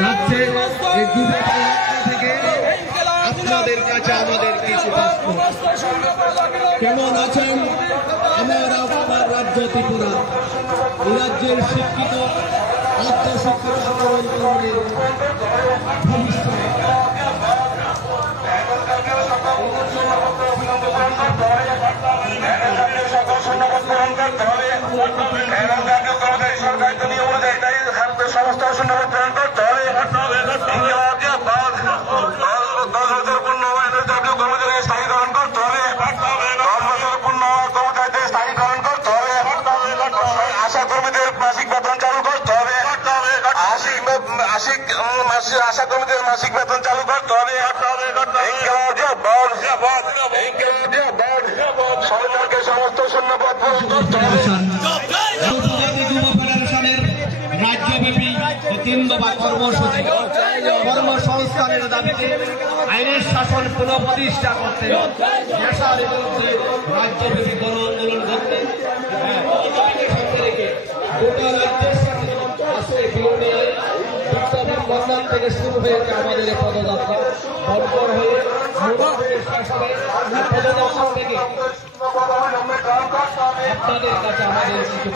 যাচ্ছে এই থেকে আপনাদের কাছে আমাদের কিছু কেমন আছেন আমার রাজ্য ত্রিপুরা? এই রাজ্যের শিক্ষিত আত্মশিক্ষিত আন্দোলন কর্মীর ভবিষ্যৎ সমস্ত শূন্যপদ পূরণ করতে হবে। পূর্ণ কর্মচারীকে স্থায়ীকরণ করতে হবে। 10 বছর পূর্ণ কর্মচারীদের স্থায়ীকরণ করতে হবে। আশা কর্মীদের মাসিক বেতন চালু করতে হবে। আশা কর্মীদের মাসিক বেতন চালু করতে হবে। সরকারকে সমস্ত শূন্যপদ পূরণ করতে হবে। রাজ্যব্যাপী 3 দফা কর্মসূচি কর্মসংস্থানের দাবিতে আইনের শাসন পুনঃপ্রতিষ্ঠা করতে নেশার বিরুদ্ধে রাজ্যব্যাপী গণ আন্দোলন করতে গোটা রাজ্যের বন্ধন থেকে শুরু হয়েছে আমাদের পদযাত্রা। ভরপুর হয়ে পদযাত্রা থেকে আপনাদের কাছে আমাদের কিছু